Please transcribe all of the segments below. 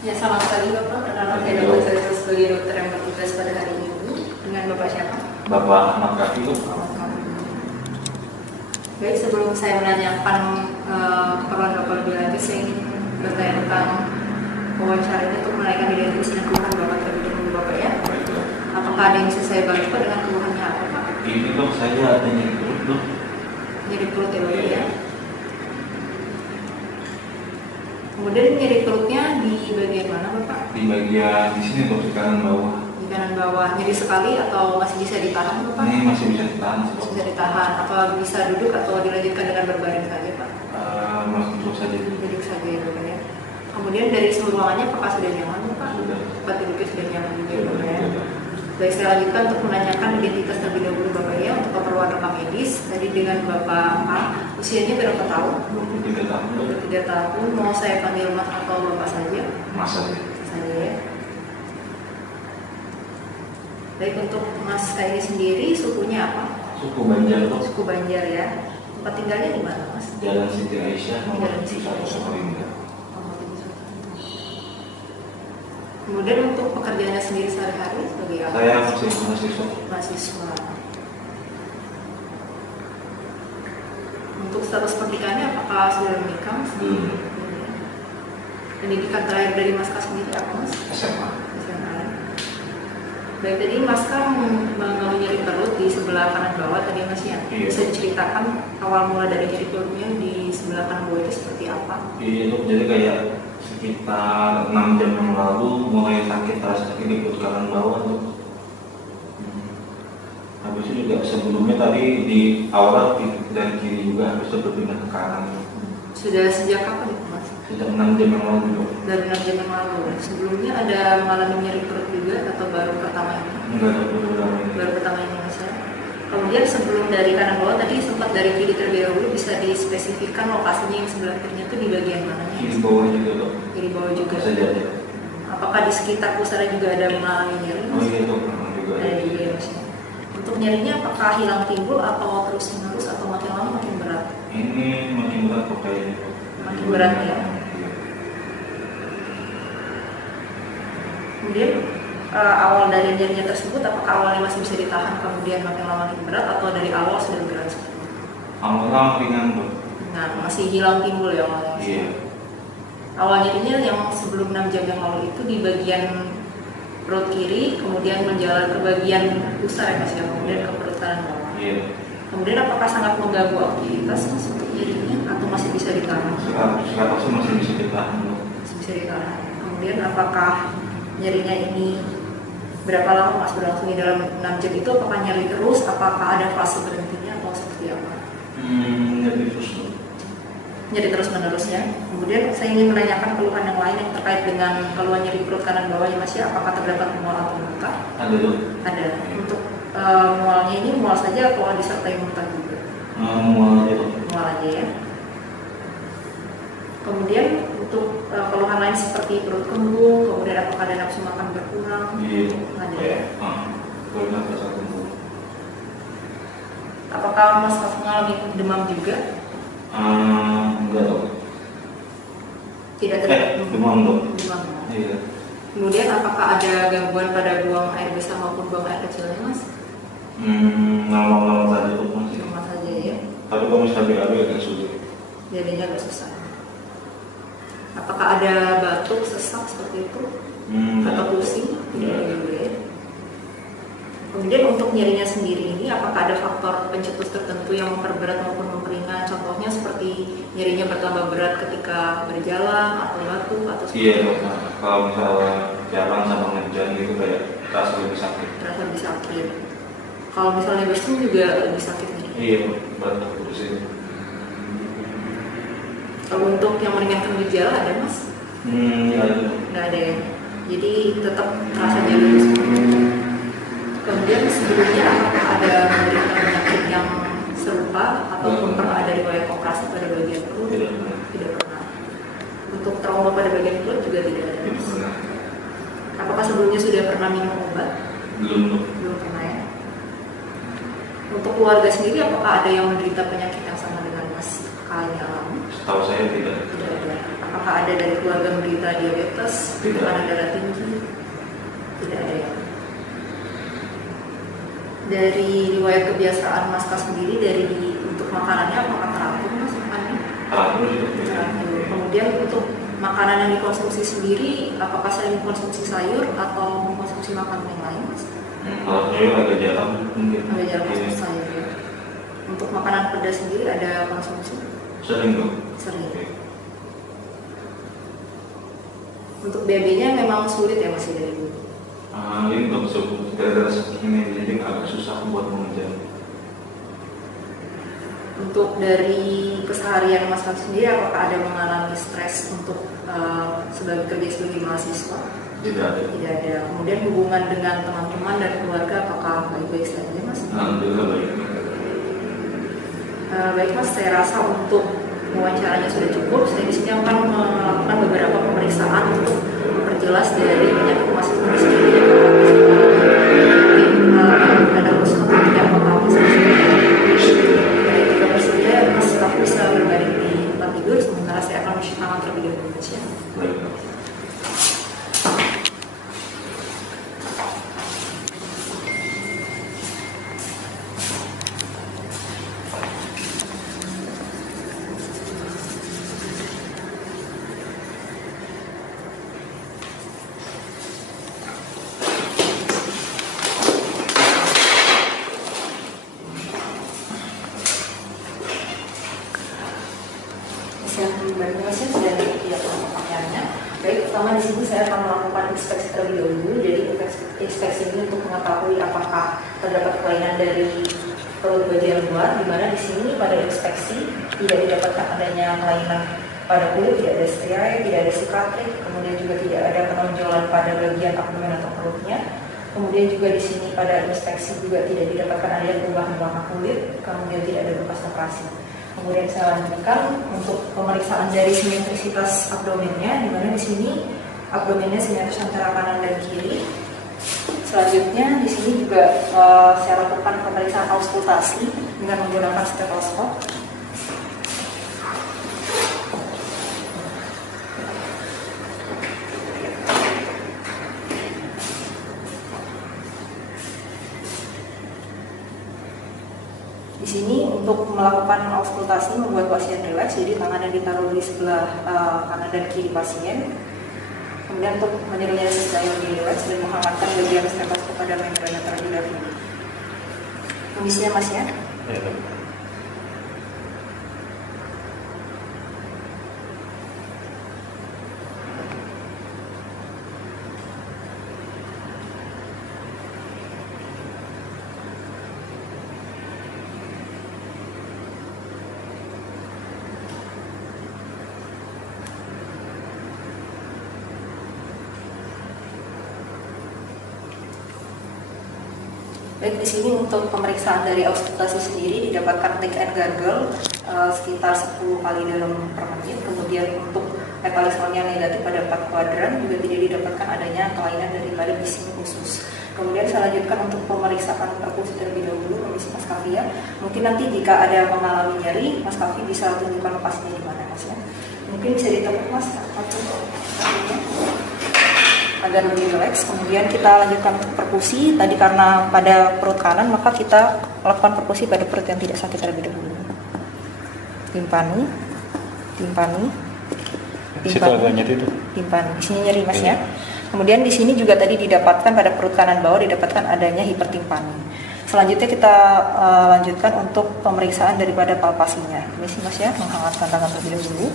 Ya, selamat pagi Bapak. Perkenalkan saya Dr. Sari sebagai dokter yang bertugas pada hari ini. Dengan Bapak siapa? Bapak Ahmad Rafi. Baik, sebelum saya menanyakan keperluan Bapak lebih lanjut, saya ingin bertanya tentang wawancara ini untuk menanyakan identitas dan keluhan Bapak terlebih dahulu Bapak ya. Apakah ada yang bisa saya bantu Pak dengan keluhannya apa Pak? Ini dok, saya ada nyeri perut dok. Nyeri perut ya Bapak ya. Kemudian nyeri perutnya di bagian mana Bapak? Di bagian di sini dok, di kanan bawah. Di kanan bawah. Nyeri sekali atau masih bisa ditahan Bapak? Ini masih bisa ditahan sih dok. Masih bisa ditahan. Apa bisa duduk atau dilanjutkan dengan berbaring saja Pak? Masih duduk saja dulu. Duduk saja ya Bapak ya. Kemudian dari seluruh ruangannya apakah sudah nyaman Bapak? Sudah. Tempat duduknya sudah nyaman juga ya Bapak ya. Sudah. Baik, saya lanjutkan untuk menanyakan identitas terlebih dahulu Bapak ya untuk keperluan rekam medis. Tadi dengan Bapak A, usianya berapa tahun? 23 tahun dok. 23 tahun. Mau saya panggil Mas atau Bapak saja? Masa ya. Saja ya. Baik, untuk Mas ini sendiri sukunya apa? Suku Banjar dok. Suku Banjar ya. Tempat tinggalnya di mana Mas? Jalan Siti Aisyah nomor Jalan Siti 1 Aisyah. Samarinda. Kemudian untuk pekerjaannya sendiri sehari-hari sebagai apa? Saya masih mahasiswa. Mahasiswa. Untuk status pernikahannya apakah sudah menikah Mas? Belum. Pendidikan terakhir dari Mas Ka sendiri apa Mas? SMA. SMA. Baik, tadi Mas Ka mengalami nyeri perut di sebelah kanan bawah tadi Mas ya. Iya. Bisa diceritakan awal mula dari nyeri perutnya di sebelah kanan bawah itu seperti apa? Iya dok, jadi kayak sekitar 6 jam yang lalu mulai sakit, rasa sakit di perut kanan bawah dok. Habis itu juga sebelumnya tadi di awal dari kiri juga, habis itu berpindah ke kanan. Sudah sejak kapan itu Mas? Sejak 6 jam yang lalu dok. Dari 6 jam yang lalu. Sebelumnya ada mengalami nyeri perut juga atau baru pertama ini? Enggak dok, ini. Baru pertama ini Mas ya. Kemudian sebelum dari kanan bawah tadi sempat dari kiri terlebih dahulu, bisa dispesifikkan lokasinya yang sebelah kirinya itu di bagian mananya? Kiri bawah juga dok. Kiri bawah juga. Saja ya. Apakah di sekitar pusara juga ada mengalami nyeri? Oh iya dok, memang juga. Ada juga ya Mas ya. Untuk nyerinya apakah hilang timbul atau terus menerus atau makin lama makin berat? Ini makin berat kok kayaknya dok. Makin berat ya. Iya. Kemudian awal dari nyerinya tersebut apakah awalnya masih bisa ditahan kemudian makin lama makin berat atau dari awal sudah berat seperti itu? Awalnya ringan dok. Nah, masih hilang timbul ya awalnya. Iya. Awal nyerinya yang sebelum 6 jam yang lalu itu di bagian perut kiri, kemudian menjalar ke bagian pusar ya Mas ya, kemudian ke perut kanan bawah. Iya. Kemudian apakah sangat mengganggu aktivitas Mas untuk nyerinya atau masih bisa ditahan? Sekarang sih masih bisa ditahan dok. Masih bisa ditahan. Kemudian apakah nyerinya ini berapa lama Mas berlangsung di dalam 6 jam itu? Apakah nyeri terus? Apakah ada fase berhentinya atau seperti apa? Jadi terus dok. Nyeri terus menerusnya. Kemudian saya ingin menanyakan keluhan yang lain yang terkait dengan keluhan nyeri perut kanan bawah ya Mas ya. Apakah terdapat mual atau muntah? Ada dok. Ada. Untuk mualnya ini mual saja atau disertai muntah juga? Mual aja dok. Mual aja ya. Kemudian untuk keluhan lain seperti perut kembung, kemudian apakah ada nafsu makan berkurang? Iya. Ada ya. Kalau nggak satu mulu. Apakah Mas mengalami demam juga? Enggak dok. Tidak terdapat Demam dok. demam. Iya. Kemudian apakah ada gangguan pada buang air besar maupun buang air kecilnya Mas? Normal-normal saja dok masih. Cuma saja ya. Tapi kalau misalnya agak sulit. Jadinya agak susah. Apakah ada batuk, sesak seperti itu? Atau pusing? Tidak ada juga ya. Kemudian untuk nyerinya sendiri ini apakah ada faktor pencetus tertentu yang memperberat maupun memperingan? Contohnya seperti nyerinya bertambah berat ketika berjalan atau batuk atau seperti Iya itu? dok. Kalau misalnya jalan sama ngejalan gitu kayak terasa lebih sakit. Terasa lebih sakit. Kalau misalnya bersin juga lebih sakit nih. Iya batuk terus. Kalau untuk yang meringankan gejala ada Mas? Iya ada dok. Nggak ada ya. Jadi tetap terasa nyeri seperti itu. Kemudian sebelumnya apakah ada menderita penyakit yang serupa ataupun pernah ada riwayat operasi pada bagian perut? Tidak pernah. Tidak pernah. Untuk trauma pada bagian perut juga tidak ada. Tidak pernah. Apakah sebelumnya sudah pernah minum obat? Belum dok. Belum pernah ya. Untuk keluarga sendiri apakah ada yang menderita penyakit yang sama dengan Mas kalian alami? Setahu saya tidak. Tidak ada. Apakah apakah ada dari keluarga menderita diabetes, tekanan darah tinggi? Tidak ada ya. Dari riwayat kebiasaan Mas Kas sendiri untuk makanannya apakah teratur Mas makannya? Teratur. Kemudian untuk makanan yang dikonsumsi sendiri, apakah sering mengkonsumsi sayur atau mengkonsumsi makanan yang lain Mas? Kalau sayur agak jarang mungkin. Agak jarang konsumsi sayur ya. Untuk makanan pedas sendiri ada konsumsi? Sering dong. Sering. Untuk BAB-nya memang sulit ya masih dari dulu? Ini dok, gara-gara seperti ini jadi agak susah buat mengejar. Untuk dari keseharian Mas Kas sendiri, apakah ada mengalami stres untuk kerja sebagai mahasiswa? Tidak ada. Tidak ada. Kemudian hubungan dengan teman-teman dan keluarga apakah baik-baik saja Mas? Alhamdulillah baik. Baik Mas, saya rasa untuk wawancaranya sudah cukup. Saya di sini akan melakukan beberapa pemeriksaan untuk memperjelas dari penyakit Mas sendiri. Ada usaha tidak apa-apa jika bersedia Mas bisa berbaring di tempat tidur, sementara saya akan mencuci tangan terlebih dahulu ya. Baik. Baik, pertama di sini saya akan melakukan inspeksi terlebih dahulu. Jadi inspeksi ini untuk mengetahui apakah terdapat kelainan dari perut bagian luar, di mana di sini pada inspeksi tidak didapatkan adanya kelainan pada kulit, tidak ada striae, tidak ada sikatrik, kemudian juga tidak ada penonjolan pada bagian abdomen atau perutnya. Kemudian juga di sini pada inspeksi juga tidak didapatkan adanya perubahan warna kulit, kemudian tidak ada bekas operasi. Kemudian saya lanjutkan untuk pemeriksaan dari simetrisitas abdomennya, di mana di sini abdomennya simetris antara kanan dan kiri. Selanjutnya di sini juga saya lakukan pemeriksaan auskultasi dengan menggunakan stetoskop. Di sini untuk melakukan auskultasi membuat pasien rileks, jadi tangannya ditaruh di sebelah kanan dan kiri pasien. Kemudian untuk menyerilisasi daya lebih rileks dan menghangatkan bagian stetoskop pada membrannya terlebih dahulu. Kondisinya Mas ya? Ya. Baik, di sini untuk pemeriksaan dari auskultasi sendiri didapatkan leak and gargle sekitar 10 kali dalam per menit. Kemudian untuk metabolismenya negatif pada 4 kuadran, juga tidak didapatkan adanya kelainan daripada bising khusus. Kemudian saya lanjutkan untuk pemeriksaan perkusi terlebih dahulu, Komisi Mas Kavi ya. Mungkin nanti jika ada mengalami nyeri, Mas Kavi bisa tunjukkan lokasinya di mana Mas ya. Mungkin bisa ditepuk Mas agar lebih rileks. Kemudian kita lanjutkan perkusi. Tadi karena pada perut kanan, maka kita lakukan perkusi pada perut yang tidak sakit terlebih dahulu. Timpani, timpani, timpani, timpani. Di sini nyeri Mas ya. Kemudian di sini juga tadi didapatkan pada perut kanan bawah didapatkan adanya hipertimpani. Selanjutnya kita lanjutkan untuk pemeriksaan daripada palpasinya. Ini sih Mas ya, menghangatkan tangan terlebih dahulu.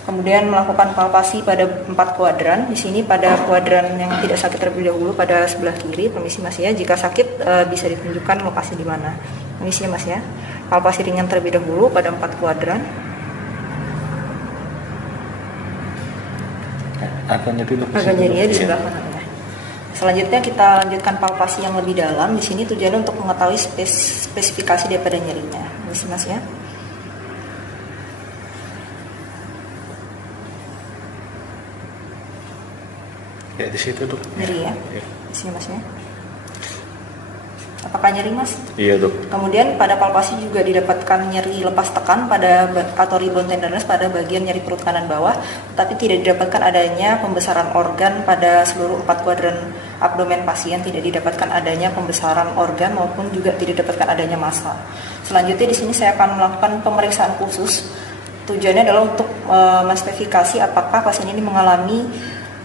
Kemudian melakukan palpasi pada 4 kuadran. Di sini pada kuadran yang tidak sakit terlebih dahulu pada sebelah kiri, permisi Mas ya. Jika sakit bisa ditunjukkan lokasi di mana. Permisi Mas ya. Palpasi ringan terlebih dahulu pada 4 kuadran. Agak nyeri di sebelah kanan ya. Selanjutnya kita lanjutkan palpasi yang lebih dalam. Di sini tujuannya untuk mengetahui spesifikasi daripada nyerinya. Permisi Mas ya. Ya di situ tuh. Nyeri ya. Di sini Mas ya. Apakah nyeri Mas? Iya dok. Kemudian pada palpasi juga didapatkan nyeri lepas tekan pada atau rebound tenderness pada bagian nyeri perut kanan bawah, tapi tidak didapatkan adanya pembesaran organ pada seluruh 4 kuadran abdomen pasien, tidak didapatkan adanya pembesaran organ maupun juga tidak didapatkan adanya massa. Selanjutnya di sini saya akan melakukan pemeriksaan khusus. Tujuannya adalah untuk menspesifikasi apakah pasien ini mengalami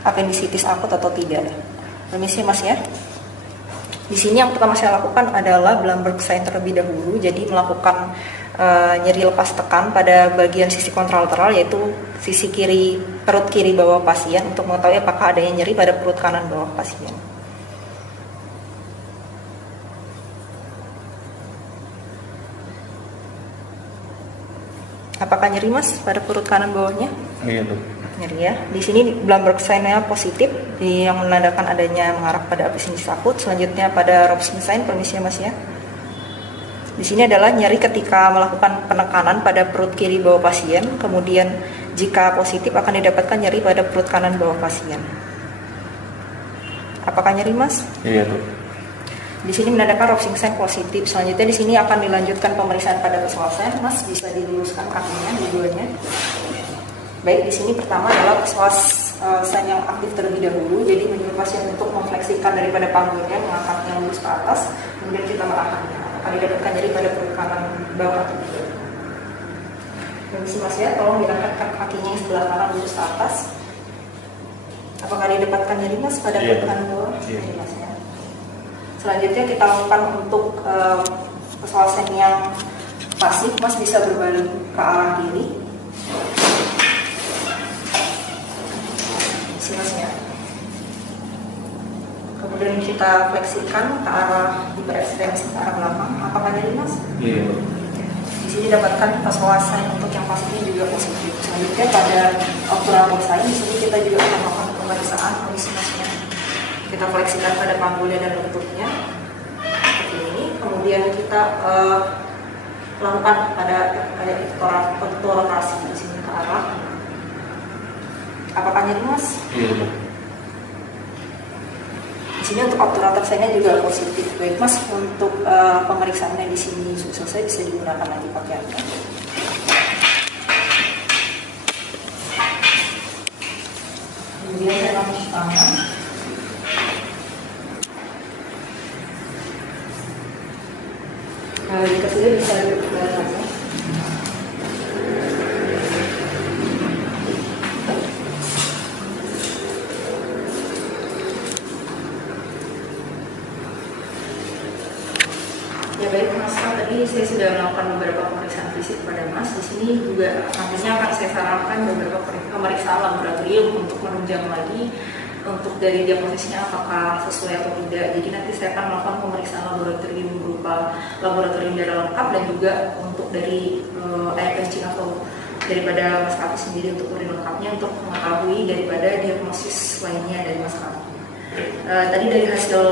apendisitis akut atau tidak. Permisi Mas ya. Di sini yang pertama saya lakukan adalah Blumberg sign terlebih dahulu, jadi melakukan nyeri lepas tekan pada bagian sisi kontralateral, yaitu sisi kiri perut kiri bawah pasien untuk mengetahui apakah adanya nyeri pada perut kanan bawah pasien. Apakah nyeri Mas pada perut kanan bawahnya? Iya dok. Nyeri ya. Di sini Blumberg sign-nya positif, yang menandakan adanya mengarah pada apendisitis akut. Selanjutnya pada Robson sign, permisi ya Mas ya. Di sini adalah nyeri ketika melakukan penekanan pada perut kiri bawah pasien. Kemudian jika positif akan didapatkan nyeri pada perut kanan bawah pasien. Apakah nyeri Mas? Iya dok. Di sini menandakan Robson sign positif. Selanjutnya di sini akan dilanjutkan pemeriksaan pada peswasan. Mas bisa diluruskan kakinya dua-duanya. Baik, di sini pertama adalah peswas sign yang aktif terlebih dahulu. Jadi menyuruh pasien untuk memfleksikan daripada panggulnya, mengangkatnya lurus ke atas, kemudian kita merahannya. Akan didapatkan nyeri pada perut kanan bawah atau tidak. Permisi Mas ya, tolong diangkat kakinya yang sebelah kanan lurus ke atas. Apakah didapatkan nyeri Mas pada perut kanan bawah? Iya. Nyeri Mas ya. Selanjutnya kita lakukan untuk peswas sign yang pasif. Mas bisa berbalik ke arah kiri. Mas ya. Kemudian kita fleksikan ke arah hiperekstensi ke arah belakang. Apakah nyeri Mas? Iya. Di sini dapatkan peswas sign untuk yang pasifnya juga positif. Selanjutnya pada obturator sign, di sini kita juga akan melakukan pemeriksaan kondisi Masnya. Kita fleksikan pada panggulnya dan lututnya seperti ini. Kemudian kita lakukan pada obturasi di sini ke arah. Apakah nyeri Mas? Iya dok. Di sini untuk obturator sign-nya juga positif. Baik Mas, untuk pemeriksaannya di sini sudah selesai, bisa digunakan lagi pakaiannya. Kemudian saya akan cuci tangan. Jika sudah bisa duduk saja. Ya baik Mas, tadi saya sudah melakukan beberapa pemeriksaan fisik pada Mas. Di sini juga nantinya akan saya sarankan beberapa pemeriksaan laboratorium untuk menunjang lagi untuk dari diagnosisnya apakah sesuai atau tidak. Jadi nanti saya akan melakukan pemeriksaan laboratorium berupa laboratorium darah lengkap dan juga untuk dari air kencing atau daripada Mas Kavi sendiri untuk urin lengkapnya untuk mengetahui daripada diagnosis lainnya dari Mas Kavi. Tadi dari hasil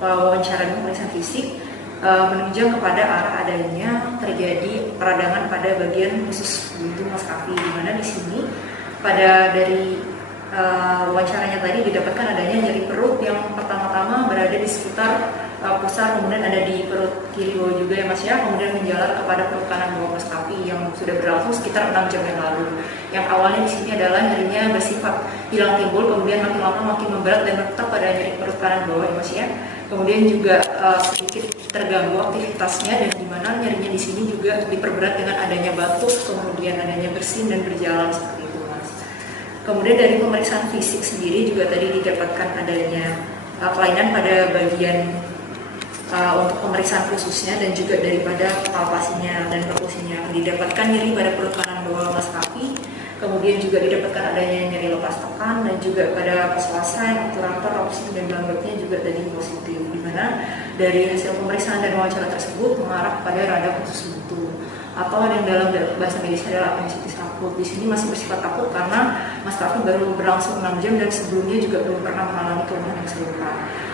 wawancara pemeriksaan fisik menunjang kepada arah adanya terjadi peradangan pada bagian khusus buntu Mas Kavi, di mana di sini pada dari wawancaranya tadi didapatkan adanya nyeri perut yang pertama-tama berada di sekitar pusar, kemudian ada di perut kiri bawah juga ya Mas ya, kemudian menjalar kepada perut kanan bawah Mas Kavi yang sudah berlangsung sekitar 6 jam yang lalu. Yang awalnya di sini adalah nyerinya bersifat hilang timbul, kemudian makin lama makin memberat dan tetap pada nyeri perut kanan bawah ya Mas ya. Kemudian juga sedikit terganggu aktivitasnya dan di mana nyerinya di sini juga diperberat dengan adanya batuk, kemudian adanya bersin dan berjalan seperti itu Mas. Kemudian dari pemeriksaan fisik sendiri juga tadi didapatkan adanya kelainan pada bagian untuk pemeriksaan khususnya dan juga daripada palpasinya dan perkusinya. Didapatkan nyeri pada perut kanan bawah Mas Kavi, kemudian juga didapatkan adanya nyeri lepas tekan dan juga pada peswasan, obturator, Robson dan Blumbergnya juga tadi positif, di mana dari hasil pemeriksaan dan wawancara tersebut mengarah pada radang khusus buntu atau yang dalam bahasa medis adalah apendisitis akut. Di sini masih bersifat akut karena Mas Kavi baru berlangsung 6 jam dan sebelumnya juga belum pernah mengalami keluhan yang serupa.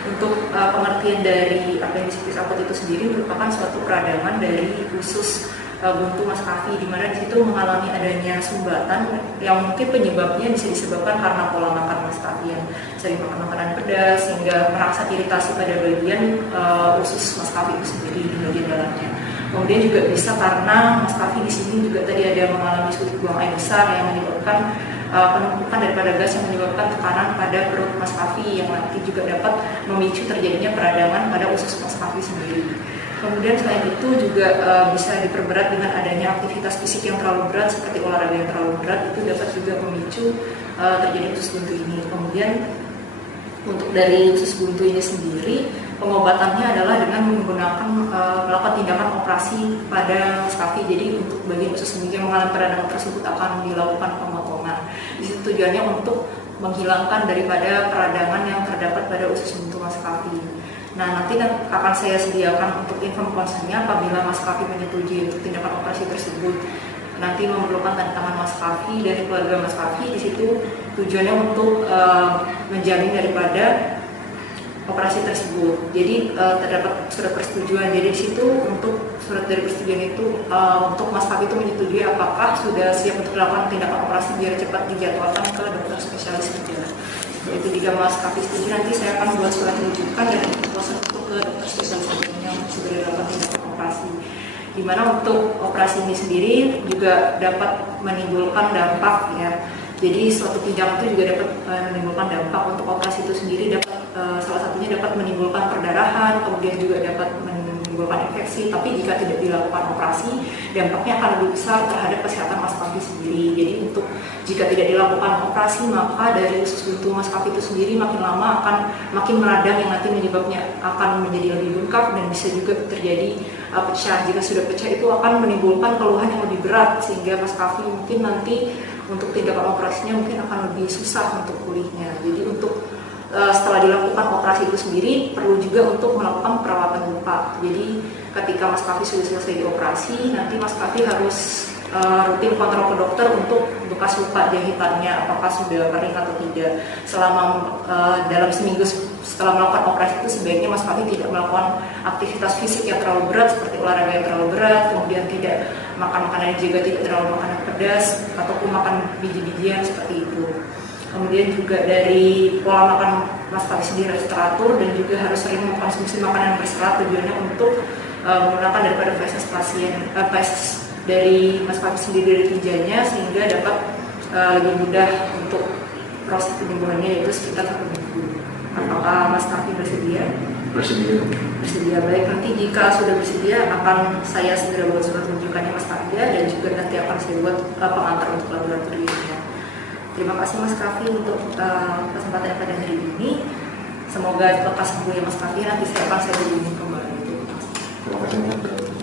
Untuk pengertian dari apendisitis akut itu sendiri merupakan suatu peradangan dari usus buntu Mas Kavi, di mana di situ mengalami adanya sumbatan yang mungkin penyebabnya bisa disebabkan karena pola makan Mas Kavi yang sering makan makanan pedas sehingga merasa iritasi pada bagian usus Mas Kavi itu sendiri di bagian dalamnya. Kemudian juga bisa karena Mas Kavi di sini juga tadi ada mengalami sulit buang air besar yang menyebabkan penumpukan daripada gas yang menyebabkan tekanan pada perut Mas Kavi yang nanti juga dapat memicu terjadinya peradangan pada usus Mas Kavi sendiri. Kemudian selain itu juga bisa diperberat dengan adanya aktivitas fisik yang terlalu berat seperti olahraga yang terlalu berat, itu dapat juga memicu terjadi usus buntu ini. Kemudian untuk dari usus buntu ini sendiri, pengobatannya adalah dengan menggunakan melakukan tindakan operasi pada Mas Kavi. Jadi untuk bagian usus buntu yang mengalami peradangan tersebut akan dilakukan pemotongan. Di situ tujuannya untuk menghilangkan daripada peradangan yang terdapat pada usus buntu Mas Kavi. Nah, nanti akan saya sediakan untuk inform konsennya apabila Mas Kavi menyetujui untuk tindakan operasi tersebut. Nanti memerlukan tanda tangan Mas Kavi dari keluarga Mas Kavi. Di situ tujuannya untuk menjamin daripada operasi tersebut. Jadi terdapat surat persetujuan. Jadi di situ untuk surat dari persetujuan itu untuk Mas Kavi itu menyetujui apakah sudah siap untuk dilakukan tindakan operasi biar cepat dijadwalkan ke dokter spesialis gejala. Itu jika Mas Kavi setuju, nanti saya akan buat surat rujukan dan proses untuk ke dokter spesialis yang sudah dilakukan tindakan operasi. Dimana untuk operasi ini sendiri juga dapat menimbulkan dampak ya. Jadi suatu tindakan itu juga dapat menimbulkan dampak. Untuk operasi itu sendiri dapat salah satunya dapat menimbulkan perdarahan, kemudian juga dapat menimbulkan infeksi. Tapi jika tidak dilakukan operasi, dampaknya akan lebih besar terhadap kesehatan Mas Kavi sendiri. Jadi untuk jika tidak dilakukan operasi, maka dari usus buntu Mas Kavi itu sendiri makin lama akan makin meradang yang nanti menyebabnya akan menjadi lebih bengkak dan bisa juga terjadi pecah. Jika sudah pecah itu akan menimbulkan keluhan yang lebih berat sehingga Mas Kavi mungkin nanti untuk tindakan operasinya mungkin akan lebih susah untuk pulihnya. Jadi untuk setelah dilakukan operasi itu sendiri perlu juga untuk melakukan perawatan luka. Jadi ketika Mas Kavi sudah selesai dioperasi, nanti Mas Kavi harus rutin kontrol ke dokter untuk bekas luka jahitannya apakah sudah kering atau tidak. Selama dalam seminggu setelah melakukan operasi itu sebaiknya Mas Kavi tidak melakukan aktivitas fisik yang terlalu berat seperti olahraga yang terlalu berat, kemudian tidak makan makanan yang juga tidak terlalu makanan pedas ataupun makan biji-bijian seperti itu. Kemudian juga dari pola makan Mas Kavi sendiri harus teratur dan juga harus sering mengkonsumsi makanan berserat, tujuannya untuk menggunakan daripada feses dari Mas Kavi sendiri dari tinjanya sehingga dapat lebih mudah untuk proses penyembuhannya, yaitu sekitar 1 minggu. Apakah Mas Kavi bersedia? Bersedia. Bersedia. Baik, nanti jika sudah bersedia akan saya segera buat surat rujukannya Mas Kavi dan juga nanti akan saya buat pengantar untuk laboratoriumnya. Terima kasih Mas Kavi untuk kesempatan pada hari ini. Semoga lekas sembuh ya Mas Kavi. Nanti saya akan hubungi kembali. Terima kasih.